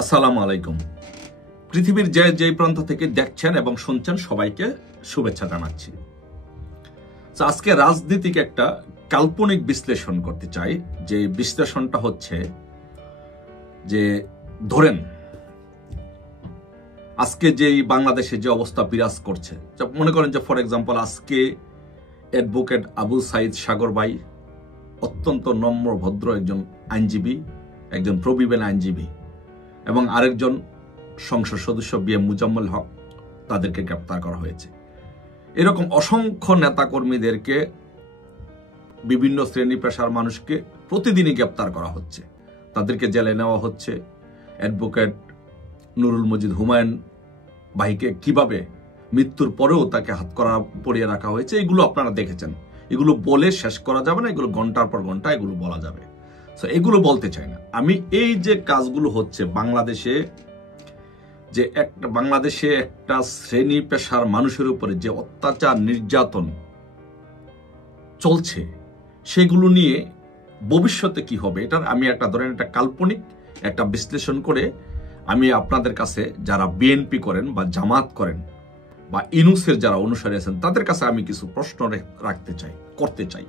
আসসালামু আলাইকুম। পৃথিবীর যে প্রান্ত থেকে দেখছেন এবং শুনছেন সবাইকে শুভেচ্ছা জানাচ্ছি। আজকে রাজনীতিক একটা কাল্পনিক বিশ্লেষণ করতে চাই। যে বিশ্লেষণটা হচ্ছে যে ধরেন আজকে যেই বাংলাদেশে যে অবস্থা বিরাজ করছে, মনে করেন যে ফর এক্সাম্পল আজকে অ্যাডভোকেট আবু সাইদ সাগর ভাই অত্যন্ত নম্র ভদ্র একজন আইনজীবী, একজন প্রবীণ আইনজীবী, এবং আরেকজন সংসদ সদস্য BM মুজাম্মেল হক, তাদেরকে গ্রেপ্তার করা হয়েছে। এরকম অসংখ্য নেতাকর্মীদেরকে, বিভিন্ন শ্রেণী পেশার মানুষকে প্রতিদিনই গ্রেপ্তার করা হচ্ছে, তাদেরকে জেলে নেওয়া হচ্ছে। অ্যাডভোকেট নুরুল মজিদ হুমায়ুন ভাইকে কিভাবে মৃত্যুর পরেও তাকে হাতকড়া পরিয়ে রাখা হয়েছে, এগুলো আপনারা দেখেছেন। এগুলো বলে শেষ করা যাবে না, এগুলো ঘন্টার পর ঘন্টা এগুলো বলা যাবে। এগুলো বলতে চাই না আমি। এই যে কাজগুলো হচ্ছে বাংলাদেশে, যে বাংলাদেশে একটা শ্রেণী পেশার মানুষের উপরে যে অত্যাচার নির্যাতন চলছে, সেগুলো নিয়ে ভবিষ্যতে কি হবে, এটার আমি একটা ধরেন একটা কাল্পনিক একটা বিশ্লেষণ করে আমি আপনাদের কাছে, যারা বিএনপি করেন বা জামাত করেন বা ইনুসের যারা অনুসারী আছেন, তাদের কাছে আমি কিছু প্রশ্ন করতে চাই।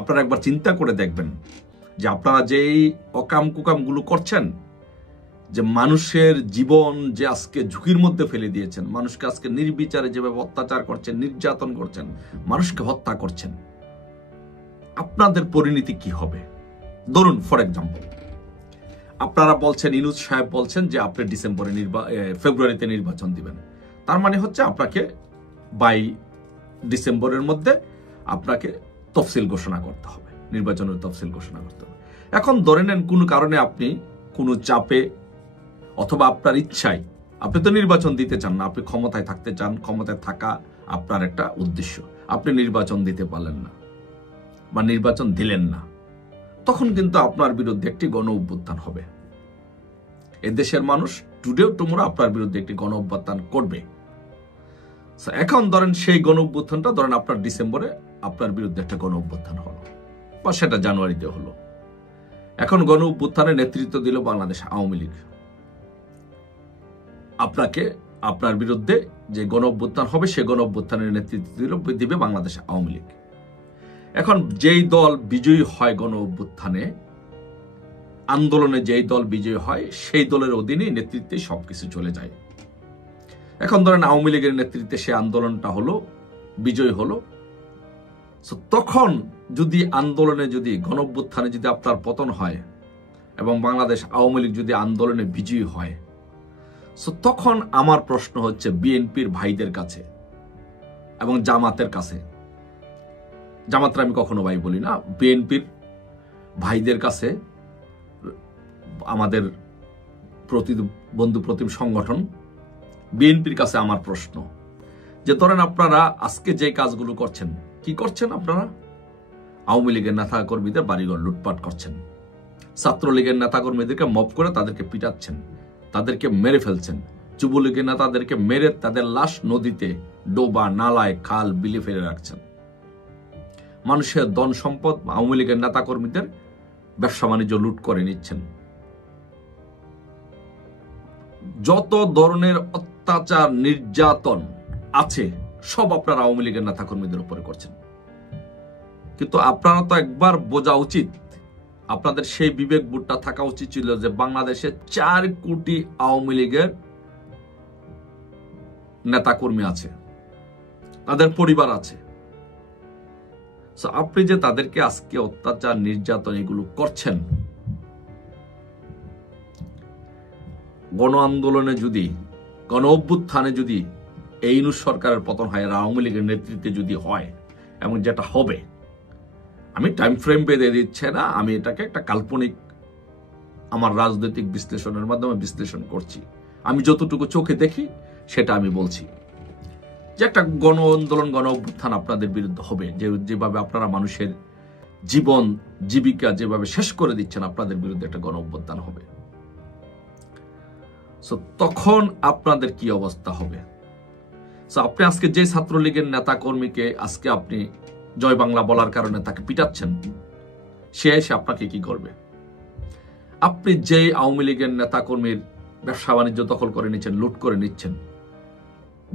আপনারা একবার চিন্তা করে দেখবেন যে আপনারা যেই অকাম কুকামগুলো করছেন, যে মানুষের জীবন যে আজকে ঝুঁকির মধ্যে ফেলে দিয়েছেন, মানুষকে আজকে নির্বিচারে যেভাবে অত্যাচার করছেন, নির্যাতন করছেন, মানুষকে হত্যা করছেন, আপনাদের পরিণতি কি হবে? ধরুন ফর এক্সাম্পল আপনারা বলছেন, ইনুস সাহেব বলছেন যে আপনি ফেব্রুয়ারিতে নির্বাচন দিবেন। তার মানে হচ্ছে আপনাকে ডিসেম্বরের মধ্যে আপনাকে তফসিল ঘোষণা করতে হবে, নির্বাচনের তফসিল ঘোষণা করতে হবে। এখন ধরে নেন কোনো কারণে আপনি কোনো চাপে অথবা আপনার ইচ্ছায় আপনি তো নির্বাচন দিতে চান না, আপনি ক্ষমতায় থাকতে চান, ক্ষমতায় থাকা আপনার একটা উদ্দেশ্য, আপনি নির্বাচন দিতে পারলেন না বা নির্বাচন দিলেন না, তখন কিন্তু আপনার বিরুদ্ধে একটি গণ অভ্যুত্থান হবে। এদেশের মানুষ টুডে টুমোরো আপনার বিরুদ্ধে একটি গণ অভ্যুত্থান করবে। এখন ধরেন সেই গণ অভ্যুত্থানটা ধরেন আপনার ডিসেম্বরে আপনার বিরুদ্ধে একটা গণ অভ্যুত্থান হলো, বা সেটা জানুয়ারিতে হলো। এখন গণ অভ্যুত্থানের নেতৃত্ব দিল বাংলাদেশ আওয়ামী লীগ। আপনাকে আপনার বিরুদ্ধে যে গণ অভ্যুত্থান হবে, সে গণ অভ্যুত্থানের নেতৃত্ব দিবে বাংলাদেশ আওয়ামী লীগ। এখন যেই দল বিজয়ী হয় গণ অভ্যুত্থানে, আন্দোলনে যেই দল বিজয়ী হয়, সেই দলের অধীনে নেতৃত্বে সবকিছু চলে যায়। এখন ধরেন আওয়ামী লীগের নেতৃত্বে সে আন্দোলনটা হলো, বিজয় হলো। তখন যদি আন্দোলনে, যদি গণ অভ্যুত্থানে যদি আপনার পতন হয় এবং বাংলাদেশ আওয়ামী লীগ যদি আন্দোলনে বিজয়ী হয়, তখন আমার প্রশ্ন হচ্ছে বিএনপির ভাইদের কাছে এবং জামাতের কাছে, জামাতরা আমি কখনো ভাই বলি না, বিএনপির ভাইদের কাছে, আমাদের বন্ধু প্রতিম সংগঠন বিএনপির কাছে আমার প্রশ্ন, যে ধরেন আপনারা আজকে যে কাজগুলো করছেন, কি করছেন? আপনারা আওয়ামী লীগের নেতাকর্মীদের বাড়িঘর লুটপাট করছেন, ছাত্রলীগের নেতাকর্মীদেরকে মব করে তাদেরকে পিটাচ্ছেন, তাদেরকে মেরে ফেলছেন, যুবলীগের নেতাদেরকে মেরে তাদের লাশ নদীতে, ডোবা, নালায়, খাল, বিলে ফেলে রাখছেন। মানুষের ধন সম্পদ আওয়ামী লীগের নেতাকর্মীদের ব্যবসা বাণিজ্য লুট করে নিচ্ছেন। যত ধরনের অত্যাচার নির্যাতন আছে সব আপনারা আওয়ামী লীগের নেতাকর্মীদের উপরে করছেন। কিন্তু আপনারা তো একবার বোঝা উচিত, আপনাদের সেই বিবেক বোধটা থাকা উচিত ছিল যে বাংলাদেশে 4 কোটি আওয়ামী লীগের নেতাকর্মী আছে, তাদের পরিবার আছে। আপনি যে তাদেরকে আজকে অত্যাচার নির্যাতন এগুলো করছেন, গণ আন্দোলনে যদি, গণ অভ্যুত্থানে যদি এই ইউনূস সরকারের পতন হয়, আওয়ামী লীগের নেতৃত্বে যদি হয়, এবং যেটা হবে, আমি টাইম ফ্রেম বেঁধে দিচ্ছে না, আমি এটাকে একটা কাল্পনিক আমার রাজনৈতিক বিশ্লেষণের মাধ্যমে বিশ্লেষণ করছি। আমি যতটুকু চোখে দেখি সেটা আমি বলছি, যে একটা গণ আন্দোলন, গণ অভ্যুত্থান আপনাদের বিরুদ্ধে হবে, যেভাবে আপনারা মানুষের জীবন জীবিকা যেভাবে শেষ করে দিচ্ছেন, আপনাদের বিরুদ্ধে একটা গণ অভ্যুত্থান হবে। তখন আপনাদের কি অবস্থা হবে? আপনি আজকে যে ছাত্রলীগের নেতা কর্মীকে আজকে আপনি জয় বাংলা বলার কারণে তাকে পিটাচ্ছেন, সে এসে আপনাকে কি করবে? আপনি যে আওয়ামী লীগের নেতাকর্মীর ব্যবসা বাণিজ্য দখল করে নিচ্ছেন, লুট করে নিচ্ছেন।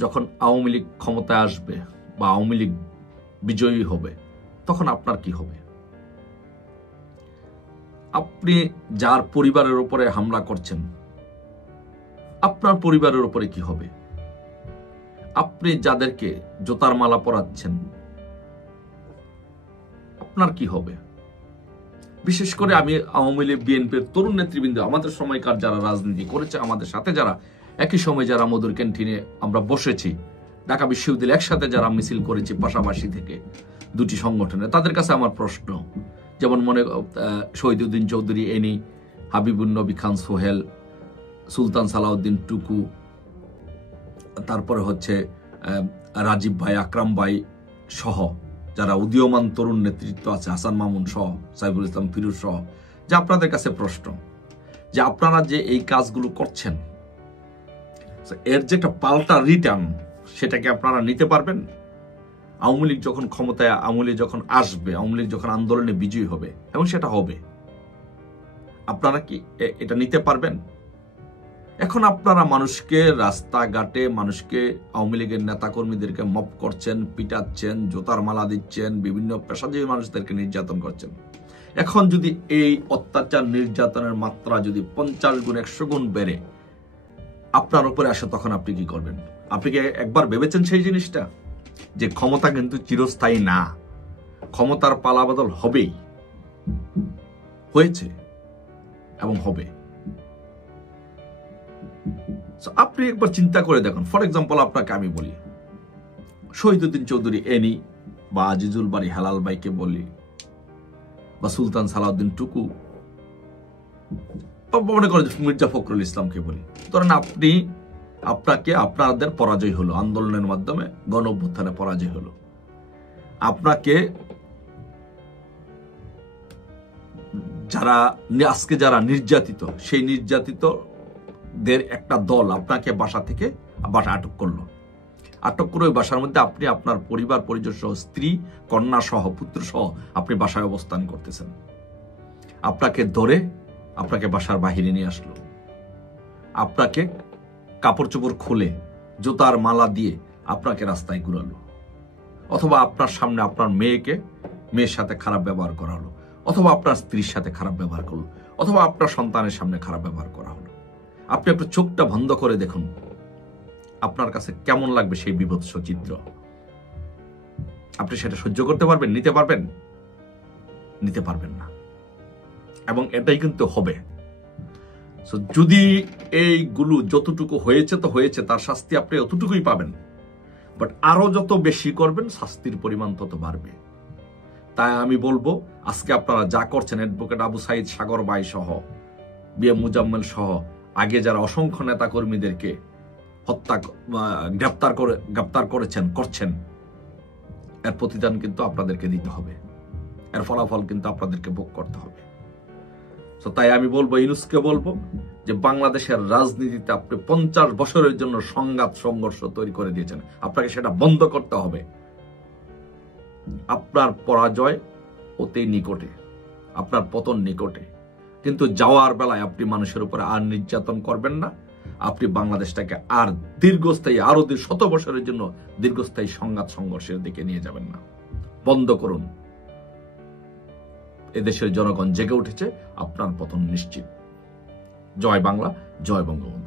যখন আওয়ামী লীগ ক্ষমতায় আসবে বা আওয়ামী লীগ বিজয়ী হবে, তখন আপনার কি হবে? আপনি যার পরিবারের উপরে হামলা করছেন, আপনার পরিবারের উপরে কি হবে? আপনি যাদেরকে জোতার মালা পরাচ্ছেন, আপনার কি হবে? বিশেষ করে আমি আওয়ামী লীগ, বিএনপির তরুণ নেতৃবৃন্দ, আমাদের সময়কার যারা রাজনীতি করেছে, আমাদের সাথে যারা একই সময় যারা মধুর ক্যান্টিনে আমরা বসেছি, ঢাকা বিশ্ববিদ্যালয়ে একসাথে যারা মিছিল করেছি পাশাপাশি থেকে দুটি সংগঠনে, তাদের কাছে আমার প্রশ্ন, যেমন মনে শহীদুদ্দিন চৌধুরী এনি, হাবিবুন নবী খান সোহেল, সুলতান সালাউদ্দিন টুকু, তারপরে হচ্ছে রাজীব ভাই, আকরাম ভাই সহ যারা উদীয়মান তরুণ নেতৃত্ব আছে, হাসান মামুন সহ, সাইফুল ইসলাম ফিরোজ সহ, যে আপনাদের কাছে প্রশ্ন যে আপনারা যে এই কাজগুলো করছেন, এর যে একটা পাল্টা রিটার্ন, সেটাকে আপনারা নিতে পারবেন? আওয়ামী লীগ যখন ক্ষমতায়, আওয়ামী লীগ যখন আসবে, আওয়ামী লীগ যখন আন্দোলনে বিজয়ী হবে, এবং সেটা হবে, আপনারা কি এটা নিতে পারবেন? এখন আপনারা মানুষকে রাস্তাঘাটে, মানুষকে, আওয়ামী লীগের নেতাকর্মীদেরকে মপ করছেন, পিটাচ্ছেন, জোতার মালা দিচ্ছেন, বিভিন্ন পেশাজীবী মানুষদেরকে নির্যাতন করছেন। এখন যদি এই অত্যাচার নির্যাতনের মাত্রা যদি 50 গুণ 100 গুণ বেড়ে আপনার উপরে আসে, তখন আপনি কি করবেন? আপনি কি একবার ভেবেছেন সেই জিনিসটা, যে ক্ষমতা কিন্তু চিরস্থায়ী না, ক্ষমতার পালাবদল হবেই, হয়েছে এবং হবে। আপনি একবার চিন্তা করে দেখুন। ফর এক্সাম্পল আপনাকে আমি বলি, শহীদুদ্দিন চৌধুরী এনি বা আজিজুল বাড়ি হেলাল ভাইকে বলি, বা সুলতান সালাউদ্দিন টুকু, মনে করেন মির্জা ফখরুল ইসলামকে বলি, ধরেন আপনাকে আপনাদের পরাজয় হলো, আন্দোলনের মাধ্যমে গণ অভ্যুত্থানে পরাজয় হলো, আপনাকে যারা আজকে যারা নির্যাতিত, সেই নির্যাতিতদের একটা দল আপনাকে বাসা আটক করলো। আটক করে ওই বাসার মধ্যে আপনি আপনার পরিবার পরিজন সহ, স্ত্রী, কন্যা সহ, পুত্র সহ আপনি বাসায় অবস্থান করতেছেন। আপনাকে ধরে আপনাকে বাসার বাহিরে নিয়ে আসলো, আপনাকে কাপড় চোপড় খুলে জুতার মালা দিয়ে আপনাকে রাস্তায় ঘুরালো, অথবা আপনার সামনে আপনার মেয়ের সাথে খারাপ ব্যবহার করা হলো, অথবা আপনার স্ত্রীর সাথে খারাপ ব্যবহার করলো, অথবা আপনার সন্তানের সামনে খারাপ ব্যবহার করা হলো। আপনি আপনার চোখটা বন্ধ করে দেখুন, আপনার কাছে কেমন লাগবে সেই বিভৎস চিত্র? আপনি সেটা সহ্য করতে পারবেন? নিতে পারবেন? নিতে পারবেন না। এবং এটাই কিন্তু হবে। যদি এইগুলো যতটুকু হয়েছে তো হয়েছে, তার শাস্তি আপনি অতটুকুই পাবেন, বাট আরো যত বেশি করবেন শাস্তির পরিমাণ তত বাড়বে। তাই আমি বলবো, আজকে আপনারা যা করছেন, অ্যাডভোকেট আবু সাইদ, সাগর ভাই সহ, বিএম মুজাম্মেল সহ, আগে যারা অসংখ্য নেতা কর্মীদেরকে গ্রেপ্তার করছেন, এর প্রতিদান কিন্তু আপনাদেরকে দিতে হবে, এর ফলাফল কিন্তু আপনাদেরকে ভোগ করতে হবে। তাই আমি বলবো, ইউনূসকে বলবো যে বাংলাদেশের রাজনীতিতে আপনি 50 বছরের জন্য সংঘাত সংঘর্ষ তৈরি করে দিয়েছেন, আপনাকে সেটা বন্ধ করতে হবে। আপনার পরাজয় অতি নিকটে, আপনার পতন নিকটে, কিন্তু যাওয়ার বেলায় আপনি মানুষের উপরে আর নির্যাতন করবেন না। আপনি বাংলাদেশটাকে আর দীর্ঘস্থায়ী, আরো 100 বছরের জন্য দীর্ঘস্থায়ী সংঘাত সংঘর্ষের দিকে নিয়ে যাবেন না। বন্ধ করুন। এদেশের জনগণ জেগে উঠেছে, আপনার পতন নিশ্চিত। জয় বাংলা, জয় বঙ্গবন্ধু।